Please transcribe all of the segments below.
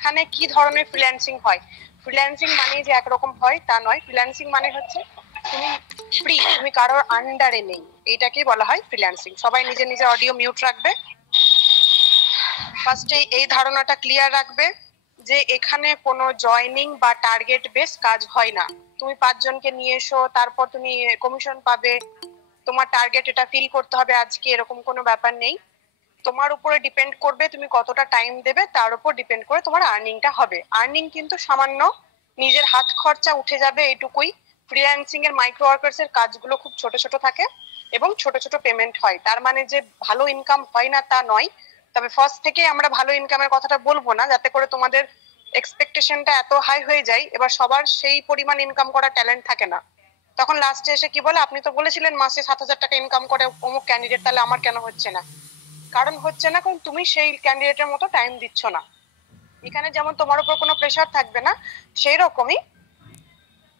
এখানে কি ধরনের ফ্রিল্যান্সিং হয়? ফ্রিল্যান্সিং মানে যে একরকম হয় তা নয়। ফ্রিল্যান্সিং মানে হচ্ছে তুমি ফ্রি, তুমি কারোর আন্ডারে নেই, এটাকে বলা হয় ফ্রিল্যান্সিং। সবাই নিজে নিজে অডিও মিউট রাখবে। ফার্স্টে এই ধারণাটা ক্লিয়ার রাখবে যে এখানে কোনো জয়নিং বা টার্গেট বেস কাজ হয় না। তুমি 5 জনকে নিয়ে এসো, তারপর তুমি কমিশন পাবে, তোমার টার্গেট এটা ফিল করতে হবে আজকে, এরকম কোনো ব্যাপার নেই। তোমার উপরে ডিপেন্ড করবে তুমি কতটা টাইম দেবে, তার উপর ডিপেন্ড করে তোমার আর্নিংটা হবে। আর্নিং কিন্তু সামান্য, নিজের হাত খরচা উঠে যাবে এটুকুই। ফ্রিল্যান্সিং এর মাইক্রো ওয়ার্কার্স এর কাজগুলো খুব ছোট ছোট থাকে এবং ছোট ছোট পেমেন্ট হয়। তার মানে যে ভালো ইনকাম হয় না তা নয়, তবে ফার্স্ট থেকে আমরা ভালো ইনকামের কথাটা বলবো না, যাতে করে তোমাদের এক্সপেকটেশনটা এত হাই হয়ে যায়। এবার সবার সেই পরিমাণ ইনকাম করার ট্যালেন্ট থাকে না, তখন লাস্টে এসে কি বলে, আপনি তো বলেছিলেন মাসে 7,000 টাকা ইনকাম করে অমুক ক্যান্ডিডেট, তাহলে আমার কেন হচ্ছে না? কারণ হচ্ছে না কারণ তুমি সেই ক্যান্ডিডেটের মতো টাইম দিচ্ছ না। এখানে যেমন তোমার উপর কোনো প্রেশার থাকবে না, সেই রকমই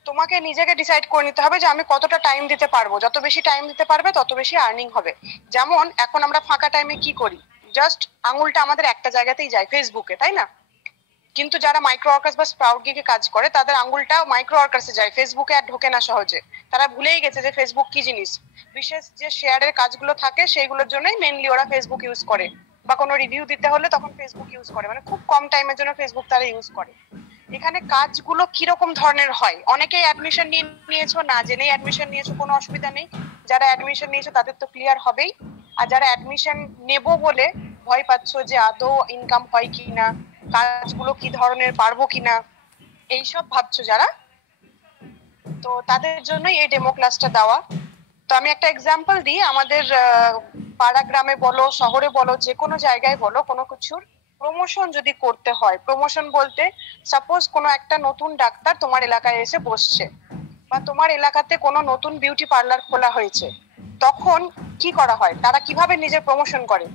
তোমাকে নিজেকে ডিসাইড করে নিতে হবে যে আমি কতটা টাইম দিতে পারবো। যত বেশি টাইম দিতে পারবে তত বেশি আর্নিং হবে। যেমন এখন আমরা ফাঁকা টাইমে কি করি, জাস্ট আঙুলটা আমাদের একটা জায়গাতেই যায়, ফেসবুকে, তাই না? কিন্তু যারা মাইক্রো ওয়ার্কার্স বা স্প্রাউট গিগে কাজ করে তাদের আঙুলটা মাইক্রো ওয়ার্কার্সে যায়, ফেসবুকে আর ঢোকে না সহজে। তারা ভুলেই গেছে যে ফেসবুক কি জিনিস। বিশেষ যে শেয়ারের কাজগুলো থাকে সেইগুলোর জন্যই মেনলি ওরা ফেসবুক ইউজ করে, বা কোনো রিভিউ দিতে হলে তখন ফেসবুক ইউজ করে, মানে খুব কম টাইমের জন্য ফেসবুক তারা ইউজ করে। এখানে কাজগুলো কিরকম ধরনের হয়, অনেকেই অ্যাডমিশন নিয়েছো, না জেনেই অ্যাডমিশন নিয়েছো, কোনো অসুবিধা নেই। যারা অ্যাডমিশন নিয়েছো তাদের তো ক্লিয়ার হবেই। আর যারা অ্যাডমিশন নেবো বলে ভয় পাচ্ছ যে আদৌ ইনকাম হয় কিনা, কাজগুলো কি ধরনের, পারবো কিনা, এইসব ভাবছো যারা, তো তাদের জন্যই এই ডেমো ক্লাসটা দেওয়া। তো আমি একটা এক্সাম্পল দিই, আমাদের পাড়া গ্রামে বলো, শহরে বলো, যে কোনো জায়গায় বলো, কোনো কিছুর প্রমোশন যদি করতে হয়, প্রমোশন বলতে সাপোজ কোনো একটা নতুন ডাক্তার তোমার এলাকায় এসে বসছে, বা তোমার এলাকাতে কোনো নতুন বিউটি পার্লার খোলা হয়েছে, তখন কি করা হয়, তারা কিভাবে নিজের প্রমোশন করে?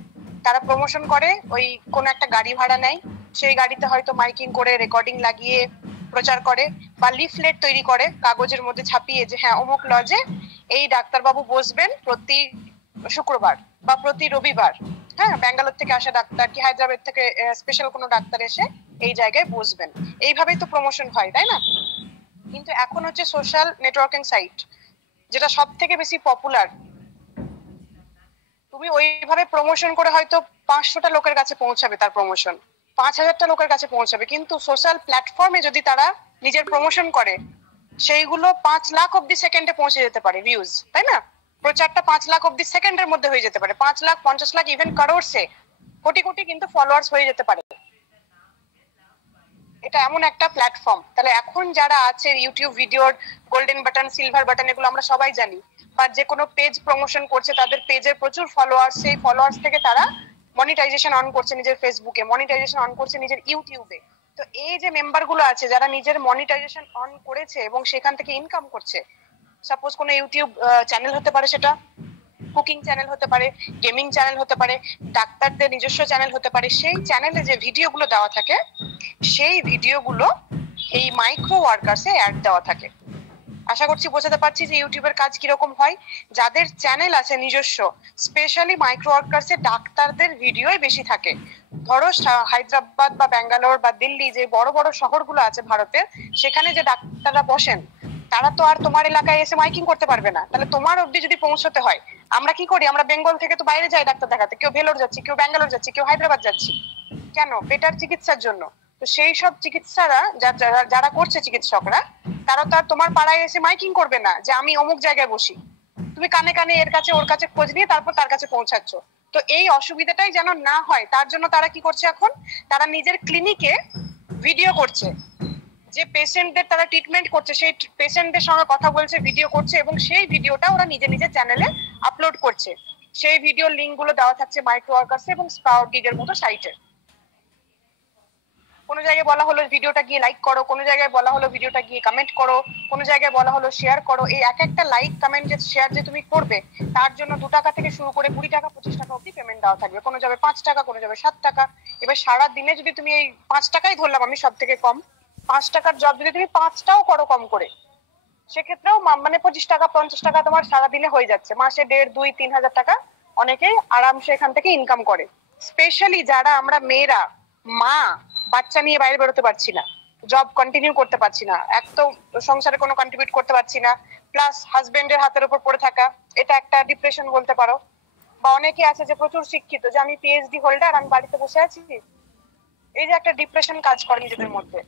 তারা প্রমোশন করে ওই কোনো একটা গাড়ি ভাড়া নেয়, সেই গাড়িতে হয়তো মাইকিং করে রেকর্ডিং লাগিয়ে প্রচার করে, বা লিফলেট তৈরি করে কাগজের মধ্যে ছাপিয়ে যে হ্যাঁ অমুক লজে এই ডাক্তারবাবু বসবেন প্রতি শুক্রবার বা প্রতি রবিবার, হ্যাঁ ব্যাঙ্গালোর থেকে আসা ডাক্তার কি হায়দ্রাবাদ থেকে স্পেশাল কোনো ডাক্তার এসে এই জায়গায় বসবেন। এইভাবেই তো প্রমোশন হয়, তাই না? কিন্তু এখন হচ্ছে সোশ্যাল নেটওয়ার্কিং সাইট, যেটা সব থেকে বেশি পপুলার। তুমি ওইভাবে প্রমোশন করে হয়তো 500টা লোকের কাছে পৌঁছাবে, তার প্রমোশন 5,000টা লোকের কাছে পৌঁছাবে, কিন্তু সোশ্যাল প্ল্যাটফর্মে যদি তারা নিজের প্রমোশন করে সেইগুলো 5 লাখ অব্দি সেকেন্ডে পৌঁছে যেতে পারে ভিউজ, তাই না? প্রচারটা 5 লাখ অব্দি সেকেন্ডের মধ্যে হয়ে যেতে পারে, 5 লাখ, 50 লাখ, ইভেন কারোরসে কোটি কোটি কিন্তু ফলোয়ার্স হয়ে যেতে পারে। এটা এমন একটা প্ল্যাটফর্ম। তাহলে এখন যারা আছে ইউটিউব ভিডিওর গোল্ডেন বাটন, সিলভার বাটন, এগুলো আমরা সবাই জানি, বা যে কোনো পেজ প্রমোশন করছে, তাদের পেজের প্রচুর ফলোয়ার্স, সেই ফলোয়ার্স থেকে তারা মনিটাইজেশন অন করছে নিজের ফেসবুকে, মনিটাইজেশন অন করছে নিজের ইউটিউবে। তো এই যে মেম্বার গুলো আছে যারা নিজের মনিটাইজেশন অন করেছে এবং সেখান থেকে ইনকাম করছে, সাপোজ কোনো ইউটিউব চ্যানেল হতে পারে, সেটা কুকিং চ্যানেল হতে পারে, গেমিং চ্যানেল হতে পারে, ডাক্তারদের নিজস্ব চ্যানেল হতে পারে, সেই চ্যানেলে যে ভিডিওগুলো দেওয়া থাকে সেই ভিডিওগুলো এই মাইক্রো ওয়ার্কার্সে অ্যাড দেওয়া থাকে। আশা করছি বোঝাতে পারছি যে ইউটিউবের কাজ কিরকম হয়। যাদের চ্যানেল আছে নিজস্ব, স্পেশালি মাইক্রো ওয়ার্কার্সে ডাক্তারদের ভিডিওই বেশি থাকে। ধরো হায়দ্রাবাদ বা ব্যাঙ্গালোর বা দিল্লি, যে বড় বড় শহরগুলো আছে ভারতের, সেখানে যে ডাক্তাররা বসেন তারা তো আর তোমার এলাকায় এসে মাইকিং করতে পারবে না। তাহলে তোমার অব্দি যদি পৌঁছতে হয়, আমরা কি করি, আমরা বেঙ্গল থেকে তো বাইরে যাই ডাক্তার দেখাতে, কেউ ভেলোর যাচ্ছি, কেউ ব্যাঙ্গালোর যাচ্ছি, কেউ হায়দ্রাবাদ যাচ্ছি, কেন? বেটার চিকিৎসার জন্য। তো সেই সব চিকিৎসারা যারা করছে, চিকিৎসকরা, তারা তো আর তোমার পাড়ায় এসে মাইকিং করবে না যে আমি অমুক জায়গায় বসি। তুমি কানে কানে এর কাছে ওর কাছে খোঁজ নিয়ে তারপর তার কাছে পৌঁছাচ্ছ। তো এই অসুবিধাটাই যেন না হয় তার জন্য তারা কি করছে, এখন তারা নিজের ক্লিনিকে ভিডিও করছে, যে পেশেন্টদের তারা ট্রিটমেন্ট করছে সেই পেশেন্টদের সঙ্গে কথা বলছে, ভিডিও করছে, এবং সেই ভিডিওটা ওরা নিজে নিজের চ্যানেলে আপলোড করছে। সেই ভিডিওর লিঙ্ক গুলো দেওয়া থাকছে মাইক্রো ওয়ার্কার্স এবং স্প্রাউট গিগের মতো সাইটে। কোনো জায়গায় বলা হলো ভিডিওটা গিয়ে লাইক করো, কোনো জায়গায় বলা হলো ভিডিওটা গিয়ে কমেন্ট করো, কোনো জায়গায় বলা হলো শেয়ার করো। এই এক একটা লাইক, কমেন্ট, যে শেয়ার যে তুমি করবে, তার জন্য 2 টাকা থেকে শুরু করে 20 টাকা, 25 টাকা অব্দি পেমেন্ট দেওয়া থাকবে। কোনো যাবে 5 টাকা, কোনো যাবে 7 টাকা। এবার সারা দিনে যদি তুমি এই 5 টাকাই ধরলাম আমি সব থেকে কম, 5 টাকার জব যদি তুমি 5টাও করো কম করে, সেক্ষেত্রেও মানে 25 টাকা, 50 টাকা তোমার সারাদিনে হয়ে যাচ্ছে। মাসে 1.5, 2, 3 হাজার টাকা অনেকেই আরামসে এখান থেকে ইনকাম করে। স্পেশালি যারা আমরা মেয়েরা, মা বাচ্চা নিয়ে বাইরে বেরোতে পারছি না, জব কন্টিনিউ করতে পারছি না, এক তো সংসারে কোনো কন্ট্রিবিউট করতে পারছি না, প্লাস হাজবেন্ডের হাতের উপর পড়ে থাকা, এটা একটা ডিপ্রেশন বলতে পারো। বা অনেকে আছে যে প্রচুর শিক্ষিত, যে আমি পিএইচডি হোল্ডার, আমি বাড়িতে বসে আছি, এই যে একটা ডিপ্রেশন কাজ করে নিজেদের মধ্যে,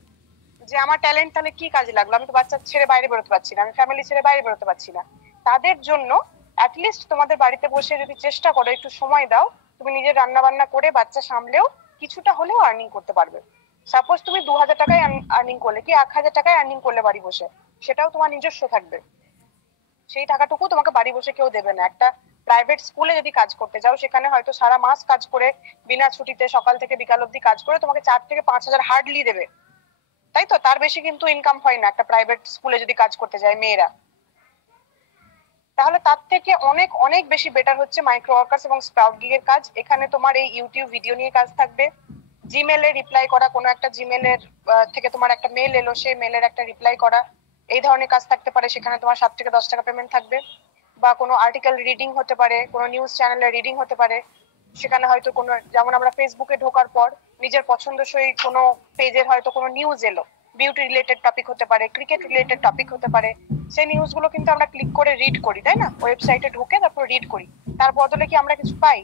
যে আমার ট্যালেন্ট তাহলে কি কাজে লাগলো, আমি তো বাচ্চা ছেড়ে বাইরে বেরোতে পারছি না, আমি ফ্যামিলি ছেড়ে বাইরে বেরোতে পারছি না। তাদের জন্য অ্যাটলিস্ট তোমাদের বাড়িতে বসে যদি চেষ্টা করো, একটু সময় দাও, তুমি নিজের রান্না বান্না করে বাচ্চা সামলেও কিছুটা হলেও আর্নিং করতে পারবে। সাপোজ তুমি 2000 টাকায় আর্নিং করলে কি 1000 টাকায় আর্নিং করলে বাড়ি বসে, সেটাও তোমার নিজস্ব থাকবে। সেই টাকাটুকু তোমাকে বাড়ি বসে কেউ দেবে না। একটা প্রাইভেট স্কুলে যদি কাজ করতে যাও, সেখানে হয়তো সারা মাস কাজ করে বিনা ছুটিতে সকাল থেকে বিকাল অব্দি কাজ করে তোমাকে 4 থেকে 5 হাজার হার্ডলি দেবে, তাই তো? তার বেশি কিন্তু ইনকাম হয় না একটা প্রাইভেট স্কুলে যদি কাজ করতে যায় মেয়েরা। তাহলে তার থেকে অনেক অনেক বেশি বেটার হচ্ছে মাইক্রো ওয়ার্কার্স এবং স্প্রাউট গিগের কাজ। এখানে তোমার এই ইউটিউব ভিডিও নিয়ে কাজ থাকবে, জিমেলে রিপ্লাই করা, কোনো একটা জিমেলের থেকে তোমার একটা মেল এলো, সেই মেলের একটা রিপ্লাই করা, এই ধরনের কাজ থাকতে পারে। সেখানে তোমার 7 থেকে 10 টাকা পেমেন্ট থাকবে। বা কোনো আর্টিকেল রিডিং হতে পারে, কোনো নিউজ চ্যানেলের রিডিং হতে পারে। সেখানে হয়তো কোনো, যেমন আমরা ফেসবুকে ঢোকার পর নিজের পছন্দসই কোনো পেজের হয়তো কোনো নিউজ এলো, বিউটি রিলেটেড টপিক হতে পারে, ক্রিকেট রিলেটেড টপিক হতে পারে, সেই নিউজগুলো কিন্তু আমরা ক্লিক করে রিড করি, তাই না? ওয়েবসাইটে ঢুকে তারপর রিড করি। তার বদলে কি আমরা কিছু পাই?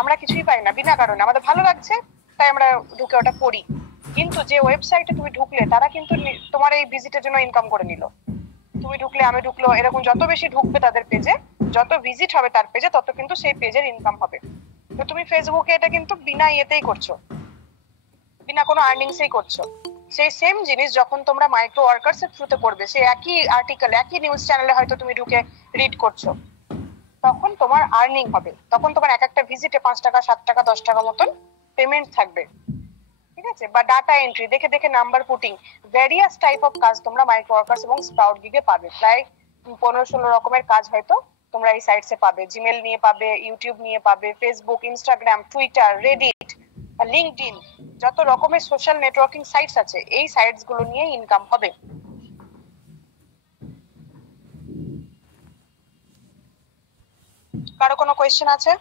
আমরা কিছুই পাই না, বিনা কারণে আমাদের ভালো লাগছে তাই আমরা ঢুকে ওটা পড়ি। কিন্তু যে ওয়েবসাইটে তুমি ঢুকলে, তারা কিন্তু তোমার এই ভিজিটের জন্য ইনকাম করে নিল। তুমি ঢুকলে, আমি ঢুকলো, এরকম যত বেশি ঢুকবে তাদের পেজে, যত ভিজিট হবে তার পেজে, তত কিন্তু সেই পেজের ইনকাম হবে। তো তুমি ফেসবুকে এটা কিন্তু বিনা ইয়েতেই করছো, বিনা কোনো আর্নিংসেই করছো। সেই সেম জিনিস যখন তোমরা মাইক্রো ওয়ার্কার্স এর থ্রুতে করবে, সেই একই আর্টিকেল একই নিউজ চ্যানেলে হয়তো তুমি ঢুকে রিড করছো, তখন তোমার আর্নিং হবে। তখন তোমার এক একটা ভিজিটে 5 টাকা, 7 টাকা, 10 টাকা মতন পেমেন্ট থাকবে, ঠিক আছে? বা ডাটা এন্ট্রি, দেখে দেখে number putting, various type of কাজ তোমরা মাইক্রো ওয়ার্কার্স এবং স্প্রাউট গিগে পাবে। প্রায় 15-16 রকমের কাজ হয়তো তোমরা এই সাইটসে পাবে। জিমেল নিয়ে পাবে, ইউটিউব নিয়ে পাবে, Facebook, Instagram, Twitter, Reddit, LinkedIn, যত রকমের সোশ্যাল নেটওয়ার্কিং সাইটস আছে, এই সাইটস গুলো নিয়ে ইনকাম হবে। কারো কোনো কোয়েশ্চেন আছে?